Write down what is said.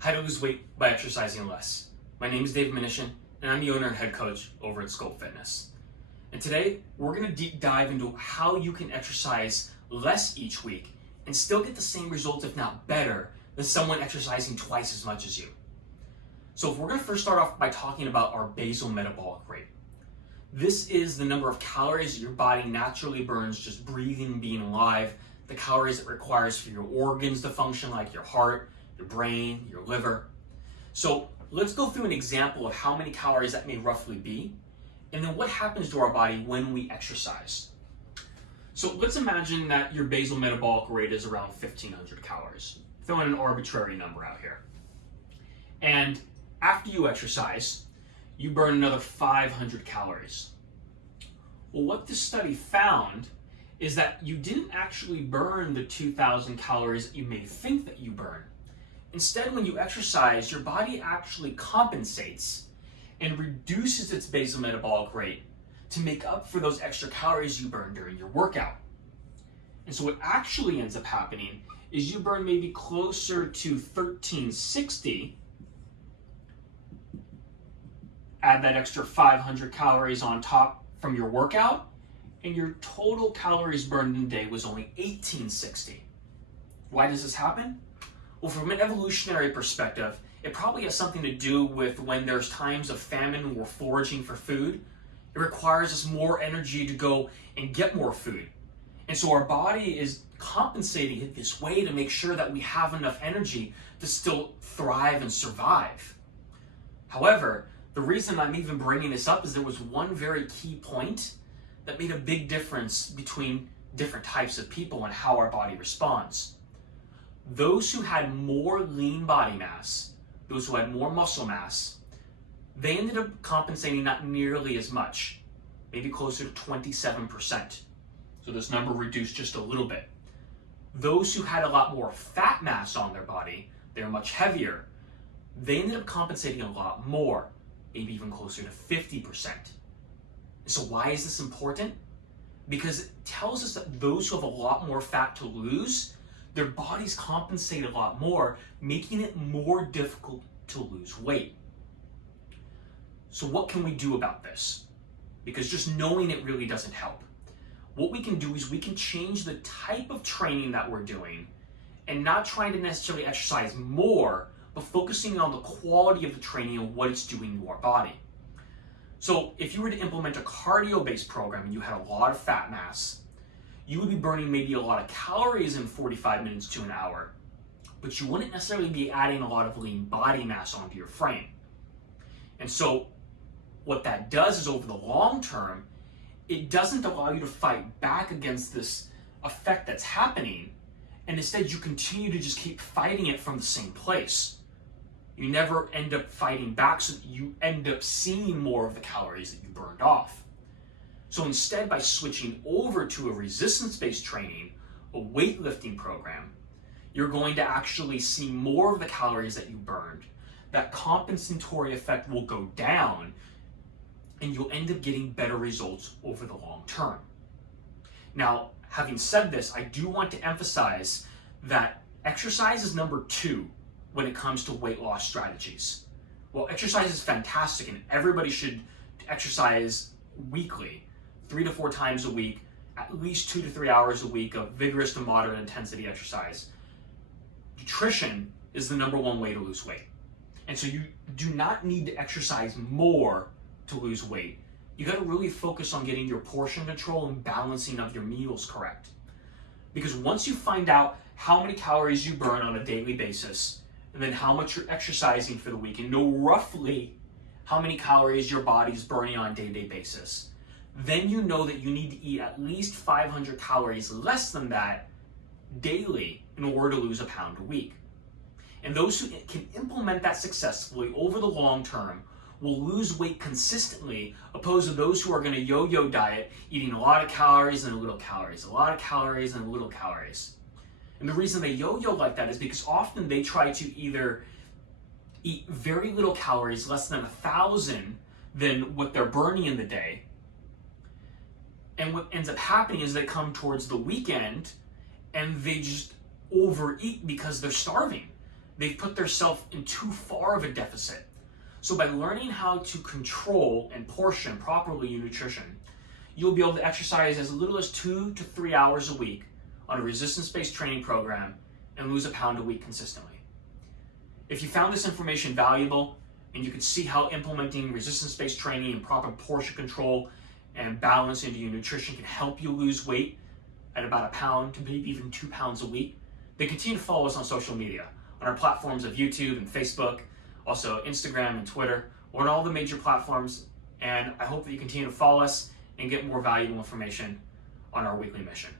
How to lose weight by exercising less. My name is Dave Minishian, and I'm the owner and head coach over at Scope Fitness. And today, we're going to deep dive into how you can exercise less each week and still get the same results, if not better, than someone exercising twice as much as you. So we're going to first start off by talking about our basal metabolic rate. This is the number of calories that your body naturally burns just breathing, being alive, the calories it requires for your organs to function, like your heart, your brain, your liver. So let's go through an example of how many calories that may roughly be, and then what happens to our body when we exercise. So let's imagine that your basal metabolic rate is around 1,500 calories. Throwing an arbitrary number out here. And after you exercise, you burn another 500 calories. Well, what this study found is that you didn't actually burn the 2,000 calories that you may think that you burn. Instead, when you exercise, your body actually compensates and reduces its basal metabolic rate to make up for those extra calories you burn during your workout. And so what actually ends up happening is you burn maybe closer to 1,360, add that extra 500 calories on top from your workout, and your total calories burned in a day was only 1,860. Why does this happen? Well, from an evolutionary perspective, it probably has something to do with when there's times of famine and we're foraging for food. It requires us more energy to go and get more food. And so our body is compensating it this way to make sure that we have enough energy to still thrive and survive. However, the reason I'm even bringing this up is there was one very key point that made a big difference between different types of people and how our body responds. Those who had more lean body mass, those who had more muscle mass, they ended up compensating not nearly as much, maybe closer to 27%. So this number reduced just a little bit. Those who had a lot more fat mass on their body, they're much heavier, they ended up compensating a lot more, maybe even closer to 50%. So why is this important? Because it tells us that those who have a lot more fat to lose, their bodies compensate a lot more, making it more difficult to lose weight. So what can we do about this? Because just knowing it really doesn't help. What we can do is we can change the type of training that we're doing and not trying to necessarily exercise more, but focusing on the quality of the training and what it's doing to our body. So if you were to implement a cardio-based program and you had a lot of fat mass, you would be burning maybe a lot of calories in 45 minutes to an hour, but you wouldn't necessarily be adding a lot of lean body mass onto your frame. And so what that does is over the long term, it doesn't allow you to fight back against this effect that's happening, and instead you continue to just keep fighting it from the same place. You never end up fighting back, so that you end up seeing more of the calories that you burned off. So instead, by switching over to a resistance-based training, a weightlifting program, you're going to actually see more of the calories that you burned. That compensatory effect will go down, and you'll end up getting better results over the long term. Now, having said this, I do want to emphasize that exercise is number 2 when it comes to weight loss strategies. Well, exercise is fantastic, and everybody should exercise weekly, 3 to 4 times a week, at least 2 to 3 hours a week of vigorous to moderate intensity exercise. Nutrition is the number 1 way to lose weight. And so you do not need to exercise more to lose weight. You got to really focus on getting your portion control and balancing of your meals correct. Because once you find out how many calories you burn on a daily basis, and then how much you're exercising for the week, and know roughly how many calories your body's burning on a day-to-day basis, then you know that you need to eat at least 500 calories less than that daily in order to lose a pound a week. And those who can implement that successfully over the long term will lose weight consistently, opposed to those who are going to yo-yo diet, eating a lot of calories and a little calories, a lot of calories and a little calories. And the reason they yo-yo like that is because often they try to either eat very little calories, less than 1,000 than what they're burning in the day. And what ends up happening is they come towards the weekend and they just overeat because they're starving. they've put themselves in too far of a deficit. So by learning how to control and portion properly your nutrition, you'll be able to exercise as little as 2 to 3 hours a week on a resistance-based training program and lose a pound a week consistently. If you found this information valuable and you could see how implementing resistance-based training and proper portion control and balance into your nutrition can help you lose weight at about a pound to maybe even 2 pounds a week, then continue to follow us on social media, on our platforms of YouTube and Facebook, also Instagram and Twitter, or on all the major platforms. And I hope that you continue to follow us and get more valuable information on our weekly mission.